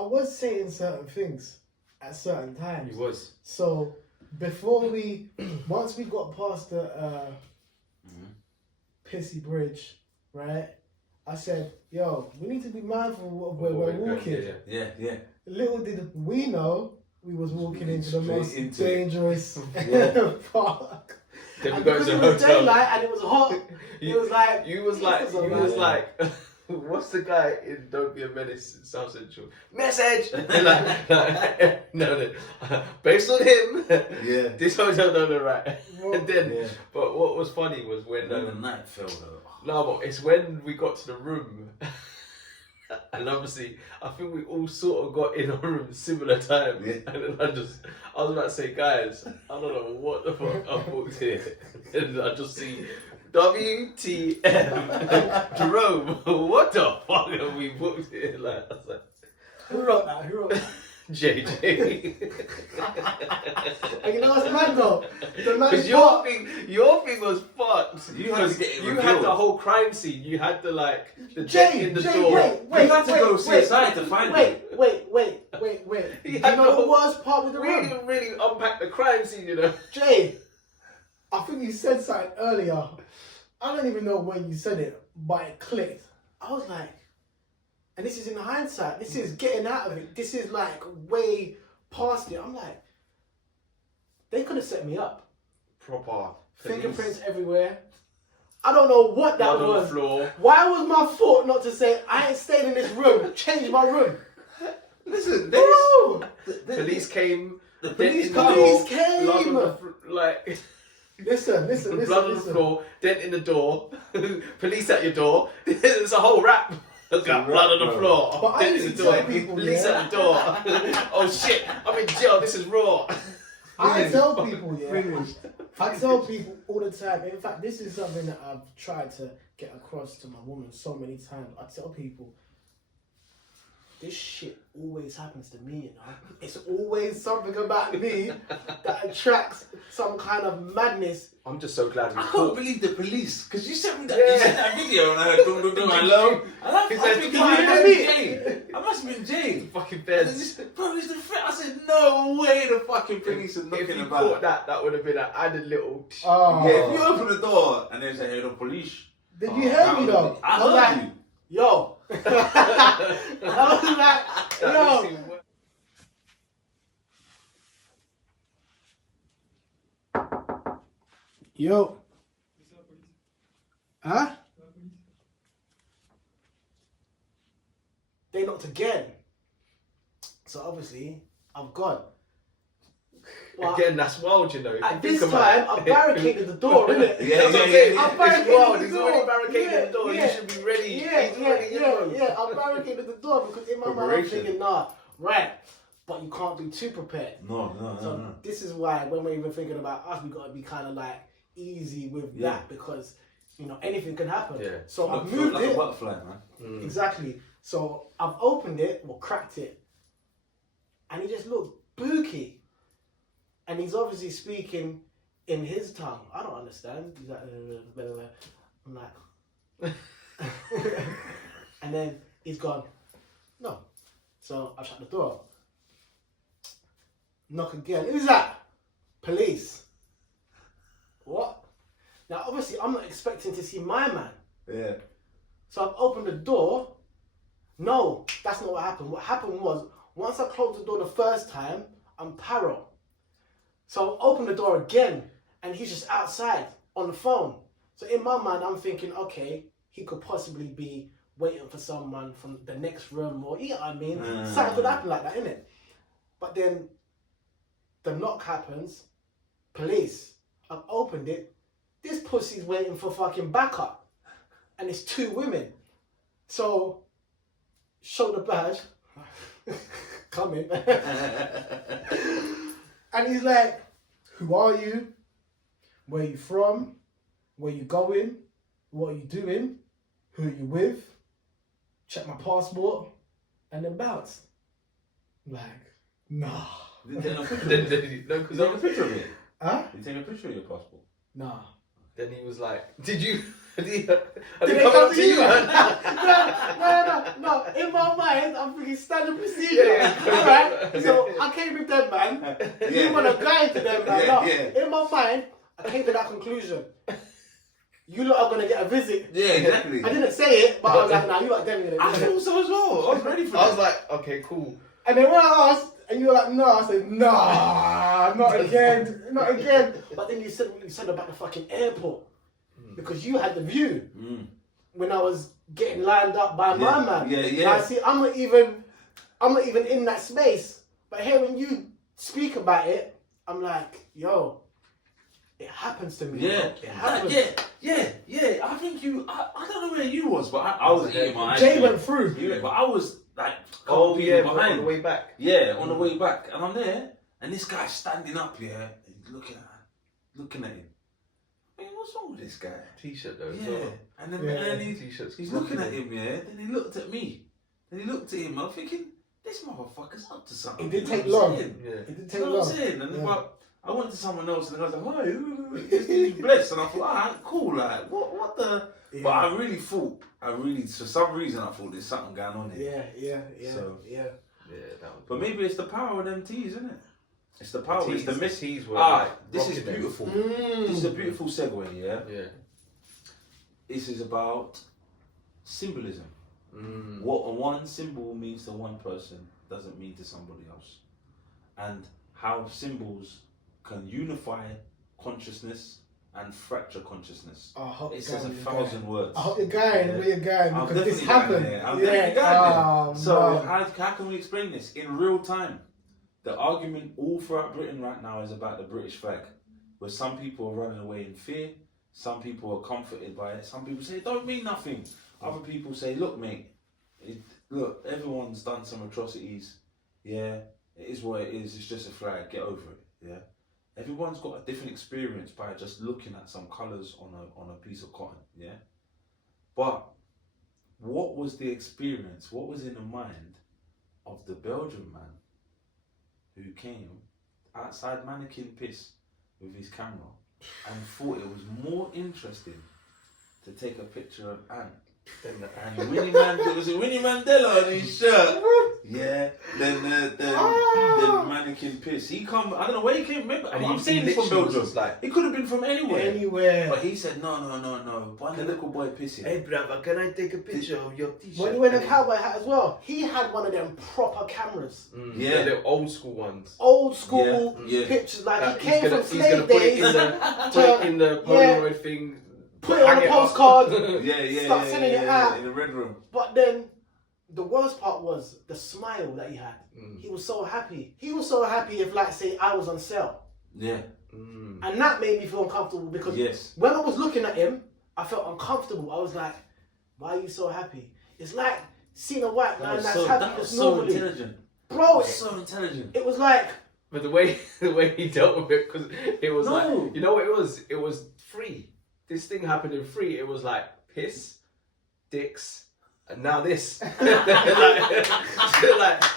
I was saying certain things at certain times. He was. So once we got past the pissy bridge, right? I said, yo, we need to be mindful of where we're walking. Yeah. Little did we know we was walking into the most into dangerous park. Then we And got because into it the was hotel. daylight and it was hot, You was like, what's the guy in Don't Be a Menace in South Central? Message! No. Based on him, this hotel down the right. And then, but what was funny was when the night fell though. no, but it's when we got to the room, and obviously I think we all sort of got in a room similar time. Yeah. And then I was about to say, guys, I don't know what the fuck I booked here, and I just see WTF Jerome. What the fuck have we booked here? Like, I was like, Who wrote that? JJ. And you know what's mad though? The mad Because part- your thing was fucked. You had to get it You revealed. had the whole crime scene. You had the the Jay, deck in the Jay, door. wait. You had to go CSI to find it. Wait. He Do you had know the the whole- worst part with the We room? didn't really unpack the crime scene, you know. Jay, I think you said something earlier. I don't even know when you said it, but it clicked. I was like, and this is in hindsight, this is getting out of it. This is like way past it. I'm like, they could have set me up. Proper Fingerprints everywhere. I don't know what that blood on was. the floor. Why was my thought not to say, I ain't staying in this room, change my room? Listen, Bro! Police came. The Police dent in the door, came. blood on the Listen. blood on the floor, dent in the door, police at your door. It's a whole rap. Got blood on the floor. But I dent used in to the door. tell people, Police yeah. at the door. Oh shit! I'm in jail. This is raw. I tell people, I tell people all the time. In fact, this is something that I've tried to get across to my woman so many times. I tell people, this shit always happens to me, you know. It's always something about me that attracts some kind of madness. I'm just so glad we I can't caught. believe the police, because you sent me that, Yeah. you sent that video and I heard dum hello. And I He was said, thinking, "Can you I hear must me?" be Jane. I must have been Jane. Fucking And feds. they just, bro, it's the threat. I said, no way the fucking police are If knocking you about. caught that would have been an added little. Oh, Yeah, if you open the door and they say, hey, the police. did you hear me though? I was heard like, you. yo. I was like, That yo. makes it worse. Yo. Huh? They knocked again. So obviously, I've gone. Well, Again, that's wild, you know. if at you this think about time, it. I barricaded the door, innit? Yeah, That's what I'm yeah, saying. yeah. I It's barricaded wild. the He's door. already barricaded the door. Yeah. You should be ready. He's already in. I barricaded the door because in my mind I'm Preparation. thinking, nah, right, but you can't be too prepared. No. So this is why when we're even thinking about us, we got to be kind of like easy with that because you know anything can happen. Yeah. So I I've feel moved like it a butterfly, man. exactly. So I've opened it or cracked it, and he just looked booky, and he's obviously speaking in his tongue. I don't understand. He's like, I'm like, and then he's gone. No. So I shut the door. Knock again. Who's that? Police. What? Now, obviously, I'm not expecting to see my man. Yeah. So I've opened the door. No, that's not what happened. What happened was, once I closed the door the first time, I'm paro. So I opened the door again, and he's just outside on the phone. So in my mind, I'm thinking, okay, he could possibly be waiting for someone from the next room, or you know what I mean? Something could happen like that, innit? But then the knock happens, police. I've opened it. This pussy's waiting for fucking backup. And it's two women. So, show the badge. Come in. And he's like, who are you? Where you from? Where you going? What are you doing? Who are you with? Check my passport. And then bounce. I'm like, nah. Did you take a picture? No, Did you take a picture of it? Huh? Did you take a picture of your passport? Nah. Then he was like, did you? Did he they come to you? No. In my mind, I'm thinking standard procedure. Alright, so I came with them, man. You want to guide to them, man. No. In my mind, I came to that conclusion. You lot are going to get a visit. Yeah, exactly. I didn't say it, but I was like, nah, you lot definitely going I to get a visit. thought so as well. I was ready for that. I was like, okay, cool. And then when I asked, and you were like, no, I said, nah, not again, not again. But then you said what you said about the fucking airport. Because you had the view when I was getting lined up by my man. Yeah. Now, see, I'm not even in that space. But hearing you speak about it, I'm like, yo, it happens to me. Yeah, bro. It happens. yeah. I think I don't know where you was, but I was eating my ice Jay cream. went through. Yeah, but I was like, Oh yeah, behind on the way back. Yeah, on the way back, and I'm there, and this guy's standing up here, and looking at him. I mean, what's wrong with this guy? T-shirt though. Yeah, So. and then T-shirts. he's looking at him, yeah. Then he looked at me. Then he looked at him. I'm thinking, this motherfucker's up to something. It did You know take what I'm long. saying? Yeah. It did You take know long. what I'm saying? And Yeah. but I went to someone else, and the guy's like, "Oh, this dude's blessed." And I thought, alright, cool. Like, what the? Yeah. But I really, for some reason, I thought there's something going on here. Yeah. So- yeah. Yeah, that was. But maybe it's the power of them teas, isn't it? It's the power. It's the miss. teas were This is rocking them. beautiful. Mm. This is a beautiful segue. Yeah. Yeah. This is about symbolism. Mm. What one symbol means to one person doesn't mean to somebody else, and how symbols can unify consciousness and fracture consciousness. I hope It you're says a going, thousand words. I hope you're going where you're going I'm because this definitely going happened. there. I'm definitely going there. Oh, So man. how can we explain this in real time? The argument all throughout Britain right now is about the British flag, where some people are running away in fear, some people are comforted by it, some people say it don't mean nothing. Other people say, look mate, look, everyone's done some atrocities, yeah, it is what it is, it's just a flag, get over it, yeah. Everyone's got a different experience by just looking at some colours on a piece of cotton, yeah. But what was the experience, what was in the mind of the Belgian man who came outside Mannequin Piss with his camera and thought it was more interesting to take a picture of Ant and Winnie Mandela, was it Winnie Mandela on his shirt? Yeah, then Mannequin Piss. He come, I don't know where he came, remember, And I'm he saying this from literally Belgium. was like, He could have been from anywhere. But Anywhere. he said, no, why the little boy pissing? hey brother, can I take a picture of your T-shirt? When he went a cowboy hat as well, he had one of them proper cameras. Yeah. The old school ones. Old school Yeah. pictures, like That he came from he's gonna slave put it days. in the Polaroid thing. Put it on hang a up. postcard. Yeah, Start sending it out. in the red room. But then the worst part was the smile that he had. Mm. He was so happy. He was so happy if, like, say, I was on sale. Yeah, Mm. And that made me feel uncomfortable because yes. when I was looking at him, I felt uncomfortable. I was like, why are you so happy? It's like seeing a white man that's happy That was just so normally. intelligent. Bro, So intelligent. it was like, But the way he dealt with it, because it was No. like, you know what it was? It was free. This thing happened in free. It was like piss, dicks, and now this. like,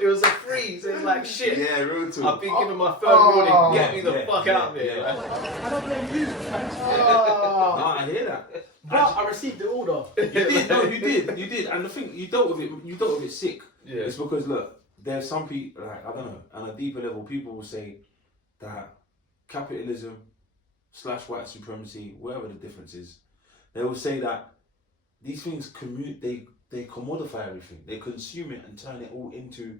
it was a free. So it's like shit. Yeah, real I've talk. been given my third warning. Get me the Yeah, fuck yeah, out of here. yeah. Like, I don't blame you. No, I hear that. But I received the order. You did, no, you did. And the thing, you dealt with it sick. yeah. It's because, look, there's some people, like, I don't know, on a deeper level, people will say that capitalism / white supremacy, whatever the difference is, they will say that these things they commodify everything. They consume it and turn it all into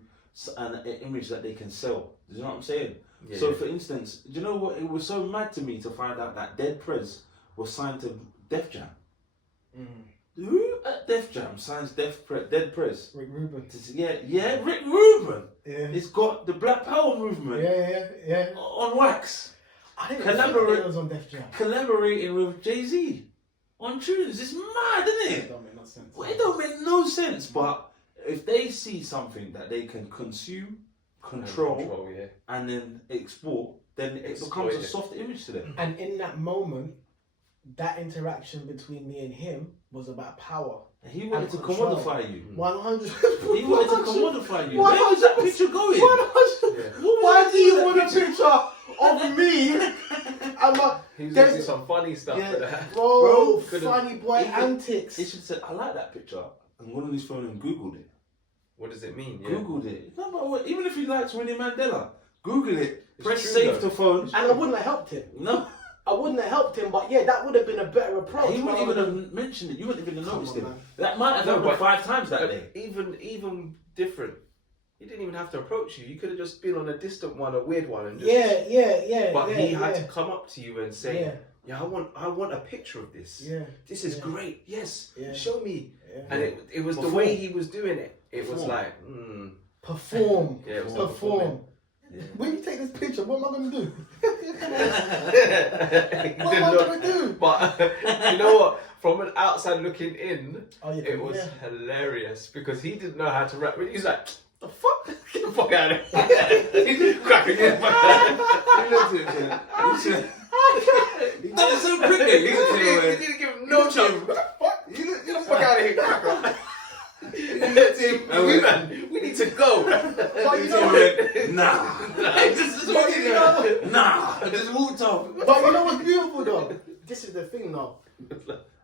an image that they can sell. Do you know what I'm saying? Yeah. So, for instance, do you know what? It was so mad to me to find out that Dead Prez was signed to Def Jam. Who at Def Jam signs Dead Prez? Rick Rubin. Yeah, Rick Rubin. Yeah. It's got the Black Power movement Yeah. on wax, I didn't Collaborate- think it was on Def Jam. collaborating with Jay-Z on tunes. It's mad, isn't It it? don't make no sense. Well, it don't make no sense, but if they see something that they can consume, control, yeah. and then export, then it Exploit becomes a it. soft image to them. And in that moment, that interaction between me and him was about power. And he wanted to And control. commodify you. 100. He wanted to commodify you. 100%. Where was that picture going? 100. Yeah. What Why was do you that want a picture? picture of me He was doing some funny stuff for that. Bro, funny boy antics. He should have said, I like that picture. And went on his phone and Googled it. What does it mean? Yeah. Googled it. No, but even if he likes Winnie Mandela, Google it. Press true, save though. to phone. And I wouldn't have helped him. No. I wouldn't have helped him, but yeah, that would have been a better approach. He wouldn't even have mentioned it. You wouldn't even have noticed it. man. That might have happened 5 times that day. Even different. He didn't even have to approach you. You could have just been on a distant one, a weird one, and just, Yeah. But he had to come up to you and say, Yeah. I want a picture of this. Yeah. This is great. Yes. Yeah. Show me. Yeah. And it was the way he was doing it. It was like, Perform. Yeah, it was perform. Yeah. When you take this picture, what am I going to do? What am I going to do? But you know what? From an outside looking in, Oh, yeah, it was yeah. hilarious because he didn't know how to rap. He was like, the fuck? Get the fuck out of here. He just cracking the fuck out of He looked at him. He done it so quickly. He didn't give him no chance. What the fuck? Get the fuck out of here, cracker. We need to go. But you know what? Nah. This is what he did. Nah. I just walked off. But you know what's beautiful though? This is the thing though.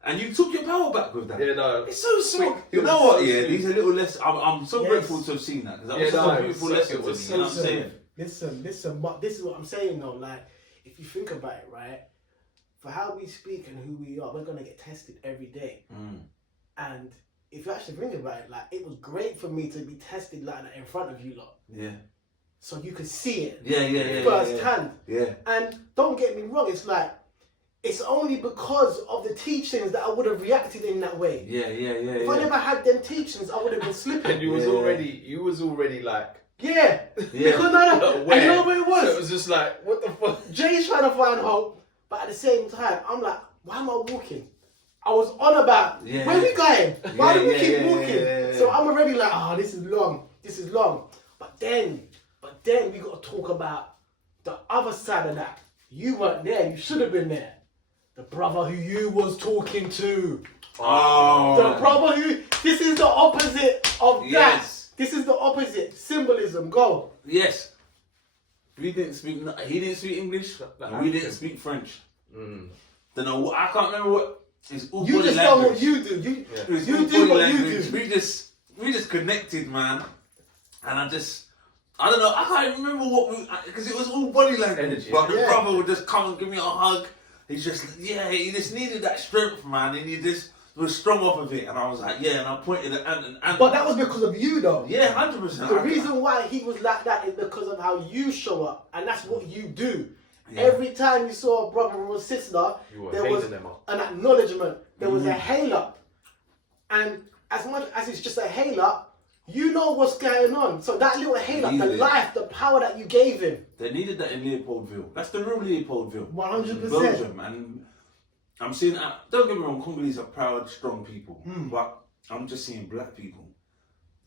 And you took your power back with that. Yeah, no. It's so smart. You know what? Yeah, these are little lessons. I'm so grateful to have seen that because that was such a beautiful lesson to me. You know what I'm saying? Listen. But this is what I'm saying though. Like, if you think about it, right? For how we speak and who we are, we're gonna get tested every day. And if you actually think about it, like, it was great for me to be tested like that in front of you lot. Yeah. So you could see it. Yeah. Firsthand. Yeah. And don't get me wrong, it's like, it's only because of the teachings that I would have reacted in that way. Yeah. If I never had them teachings, I would have been slipping. And you was already like, yeah. Because no. And you know what it was? So it was just like, what the fuck? Jay's trying to find hope, but at the same time, I'm like, why am I walking? I was on about, where are we going? Why do we keep walking? Yeah. So I'm already like, this is long. But then we got to talk about the other side of that. You weren't there, you should have been there. The brother who you was talking to. The brother who, this is the opposite of that. Yes. This is the opposite. Symbolism, go. Yes. He didn't speak English, and we didn't speak French. Don't know. I can't remember what. It's all You body just language. know what you do. You do what you do. We just connected, man. And I don't know. I can't even remember because it was all body language. Energy. But the brother would just come and give me a hug. He just needed that strength, man. And he just was strong off of it. And I was like, and I pointed at and But that was because of you, though. Yeah, 100%. The reason why he was like that is because of how you show up, and that's what you do. Yeah. Every time you saw a brother or a sister, there was them up. an acknowledgement. There was a hail up, and as much as it's just a hail up, you know what's going on. So that little hail up, the life, the power that you gave him. They needed that in Leopoldville. That's the real Leopoldville. 100%. Belgium, and I'm seeing. Don't get me wrong, Congolese are proud, strong people, but I'm just seeing black people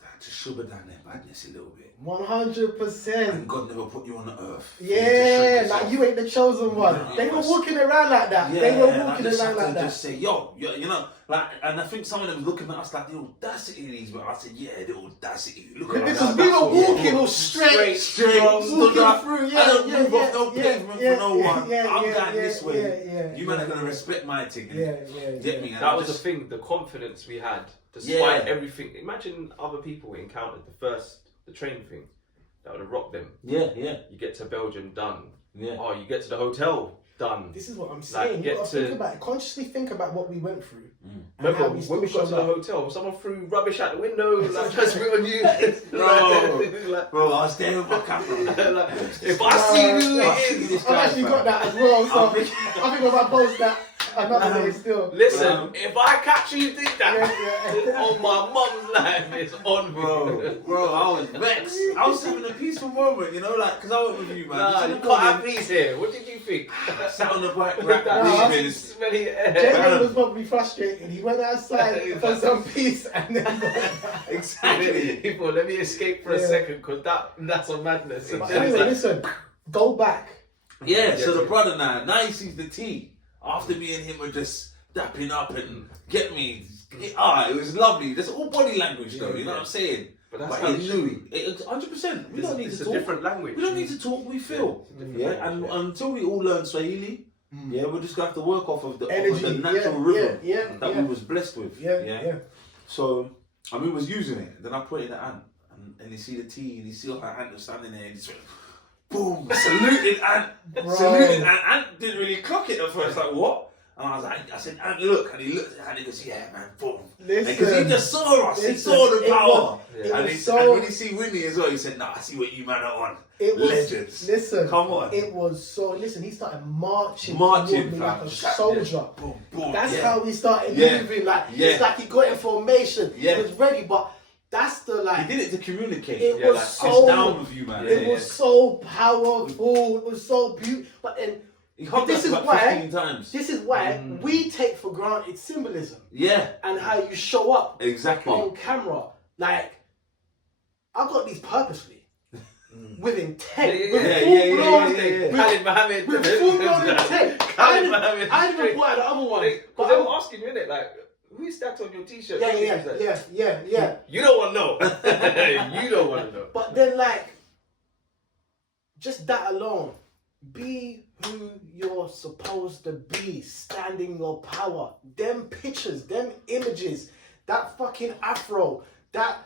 that just sugar down their badness a little bit. 100%. And God never put you on the earth. Yeah, like you ain't the chosen one. Yeah, they were walking around like that. Yeah, they were and walking I just around had like to that. just say, yo, you know, like, and I think some of them was looking at us like the audacity of these, but I said, yeah, the audacity. Look at us. Because we were walking all straight, strong, stood up. through. I don't move off no pavement for no one. I'm going this way. You man are gonna respect my thing. Get me? And That was the thing, the confidence we had, despite everything. Imagine other people we encountered the train thing. That would have rocked them. Yeah. You get to Belgium, done. Yeah. Oh, you get to the hotel, done. This is what I'm saying. You gotta think about it. Consciously think about what we went through. Remember when we got to the hotel, someone threw rubbish out the window, like just on you. Bro, I was there with my camera. If I see who it is, I've actually got that as well. So I think I might post that another day still. Listen, if I catch you think that on my mum's life, it's on, bro. I was vexed. I was having a peaceful moment, you know, like because I went with you, man. Nah, you can't have peace here. What did you think? Sat on the bike rack, smelly air. Jay was probably frustrated. He went outside for some peace and then exactly. People, let me escape for a second because that's a madness. But anyway, listen, go back. Yeah, so the brother now he sees the tea. After me and him were just dapping up and get me. It was lovely. That's all body language though, you know what I'm saying? But that's how he knew. 100%. We don't need to talk. It's a different language. We don't need to talk, we feel. And until we all learn Swahili, Yeah, we're just gonna have to work off of the Energy, natural rhythm that we yeah. was blessed with. Yeah. So, and we was using it. Then I put it in the ant, and you see the tea, and you see all that ant was standing there, and he just went, boom, saluted ant, saluted, and ant didn't really clock it at first. Like what? And I was like, I said, Ant, look, and he looked at it, and he goes, yeah, man, boom. Because he just saw us, he saw the power. And when he see Winnie as well, he said, nah, I see what you man are on. Legends. Listen, come on. It was so. Listen, he started marching toward me like a fam. soldier. Boom, boom. That's how we started moving. Like it's like he got in formation. He was ready, but that's the like. He did it to communicate. It was like, so. I'm down with you, man. It was so powerful. It was so beautiful. But then. This is why we take for granted symbolism. Yeah. And how you show up on camera. Like, I got these purposely. With intent. Khalid Mohammed. With full-blown intent. I didn't put out the other one. But they were asking you, innit? Like, who's that on your t-shirt? Yeah. You don't want to know. You don't want to know. But then, like, just that alone. Be who you're supposed to be, stand in your power. Them pictures, them images, that fucking afro, that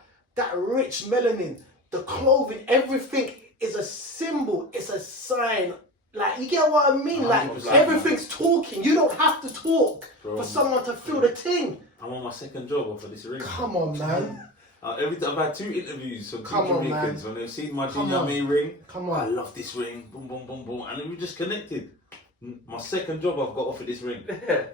rich melanin, the clothing, everything is a symbol, it's a sign. Like, you get what I mean? Like, everything's talking. You don't have to talk for someone to feel the thing. I'm on my second job off of this ring. Come on, man. Every time I've had 2 interviews from 2 Jamaicans when they've seen my GMA ring. Come on. I love this ring. Boom, boom, boom, boom. And then we just connected. My second job I've got off of this ring.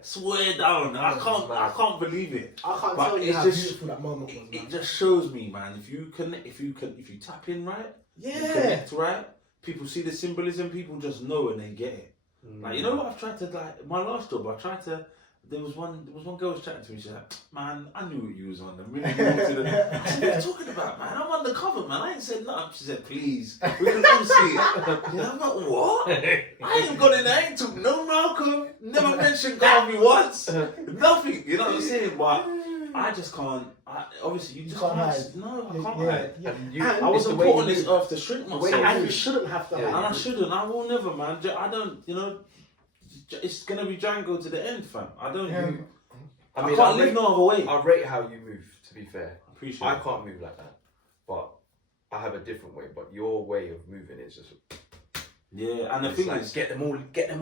Swear down. I can't believe it. I can't tell you how beautiful that moment was, man. It just shows me, man, if you connect, if you tap in right, you connect right, people see the symbolism, people just know and they get it. Like, you know what I've tried to, like, my last job, there was one girl was chatting to me. She's like, man, I knew what you was on. I said, what are you talking about, man? I'm undercover, man. I ain't said nothing. She said, please, we can all see it. And I'm like, what? I ain't gone in there. I ain't took no Malcolm. Never mentioned Garvey once. Nothing. You know what I'm saying? But I just can't. Obviously, you just can't hide. No, I can't hide. I wasn't put on this earth to shrink myself. And you shouldn't have to hide. And I shouldn't. I will never, man. I don't, it's gonna be Django to the end, fam. I can't live no other way. I rate how you move, to be fair. I can't move like that. But I have a different way. But your way of moving is just... Yeah, and the thing is... Get them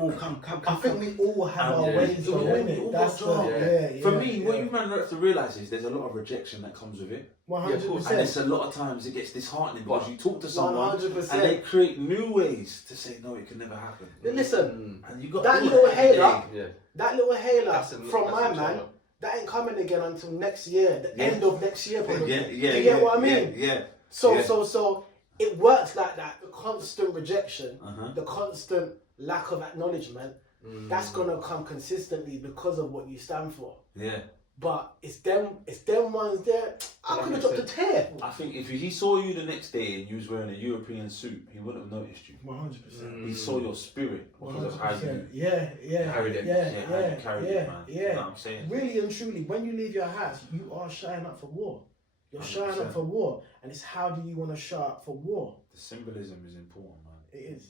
all, come. I think we all have our ways of doing it. That's For me, what you man have to realise is there's a lot of rejection that comes with it. 100%. And it's a lot of times it gets disheartening because you talk to someone 100%. and they create new ways to say, no, it can never happen. Listen, and you got that little hailer from my man, that ain't coming again until next year, the end of next year probably. You get what I mean? So it works like that. The constant rejection, the constant lack of acknowledgement, that's gonna come consistently because of what you stand for. Yeah. But it's them ones there. I could have dropped a tear. I think if he saw you the next day and you was wearing a European suit, he wouldn't have noticed you. 100%. He saw your spirit because of how you carried it. man. You know what I'm saying? Really and truly, when you leave your house, you are showing up for war. You're 100%. Showing up for war. And it's how do you want to show up for war? The symbolism is important, man. It is.